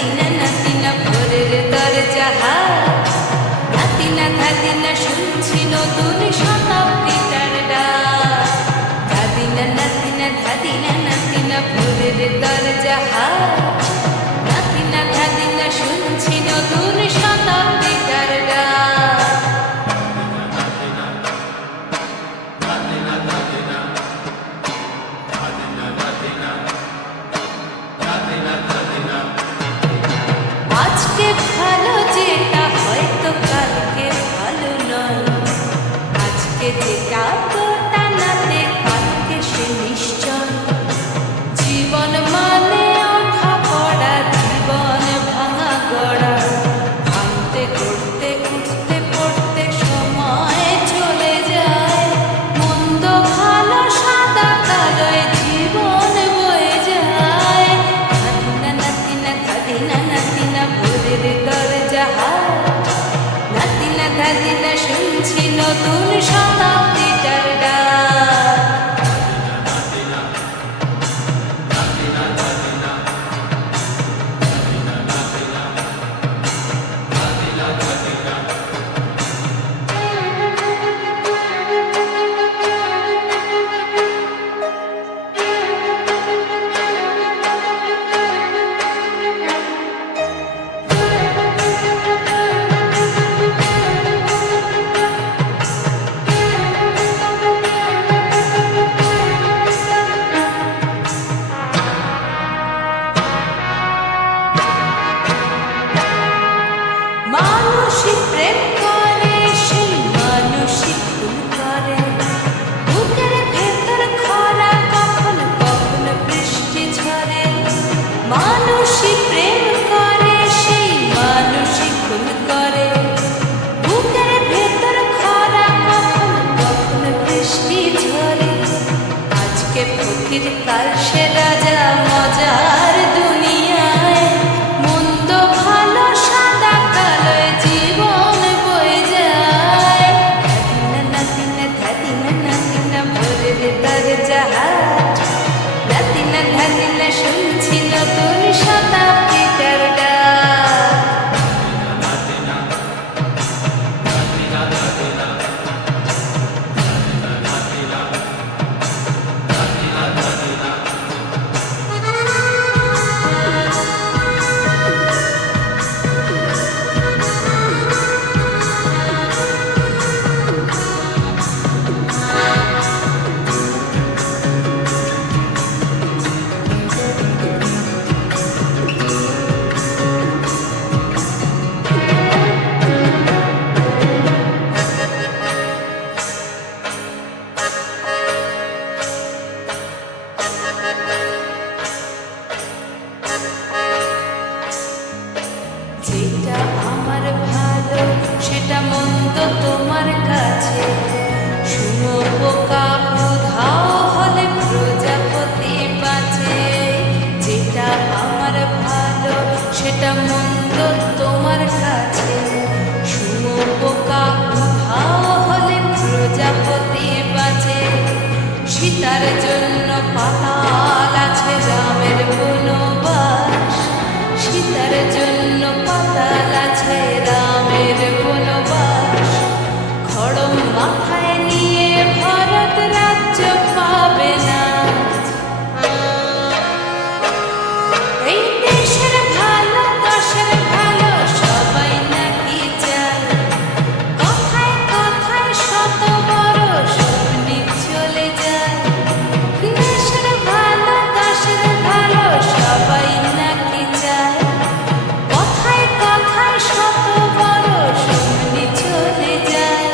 ধাদিনা নাতিনা ভোরের দরজা হাত, নাতিনা ধাদিনা শুনছি নতুন শতাব্দীটার ডাক। ধাদিনা নাতিনা ধাদিনা নাতিনা ভোরের দরজা হাত, নাতিনা ধাদিনা শুনছি নতুন শতাব্দীটার ডাক। আজকে ভালো যেটা হয়তো কালকে ভালো নয়, আজকে যেটা গোটা নাতে কালকে সে নিশ্চয়। জীবন মানে ওঠা পড়া, জীবন ভাঙা গড়া, ভাঙতে করতে উঠতে পড়তে সময় চলে যায়। মন্দ ভালো সাদা কালোয় জীবন বয়ে যায়। ধাদিনা নাতিনা ধাদিনা নাতিনা ভোরের দরজা হাত, নাতিনা ধাদিনা শুনছি নতুন শতাব্দীটার ডাক। মানুষই প্রেম করে, সেই মানুষই খুন করে। বুকের ভেতর খরা, কখন কখন বৃষ্টি ঝরে। মানুষই প্রেম করে, সেই মানুষই খুন করে। বুকের ভেতর খরা, কখন কখন বৃষ্টি ঝরে। আজকে ফকির কাল সে রাজা, মজার দুনিয়ায়। মন্দ ভালো সাদা কালোয় জীবন বয়ে যায়। ধাদিনা নাতিনা ধাদিনা নাতিনা ভোরের দরজা হাত, নাতিনা ধাদিনা শুনছি নতুন শতাব্দীটার ডাক। যেটা আমার ভালো সেটা মন্দ তোমার কাছে। শুনো বোকা, উধাও হলে প্রজাপতি বাঁচে। যেটা আমার ভালো সেটা মন্দ তোমার কাছে। শুনো বোকা, উধাও হলে প্রজাপতি বাঁচে। সীতার জন্য পাতাল আছে রামের বনবাস, সীতার জন্য পাতাল আছে রামের বনবাস। খড়ম মাথায় নিয়ে ভারত রাজ্য পাবে না। এই দেশের ভালো দশের ভালো সবাই নাকি চায়। কথায় কথায় শত বড় সৈনিক চলে যায়। দেশের ভালো দশের ভালো সবাই নাকি চায়। কথায় কথায় শত বড় সৈনিক চলে যায়।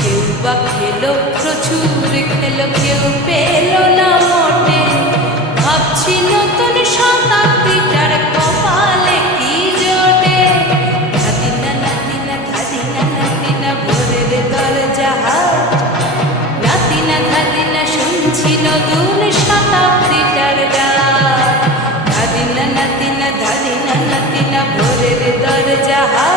কেউ বা খেলো প্রচুর খেলো, কেউ পেল না মোটে। ভাবছি নতুন শতাব্দীটার কপালে কি জোটে। ধাদিনা নাতিনা ধাদিনা নাতিনা ভোরের দরজা হাত, নাতিনা ধাদিনা শুনছি নতুন শতাব্দীটার ডাক। ধাদিনা নাতিনা ধাদিনা নাতিনা ভোরের দরজা হাত।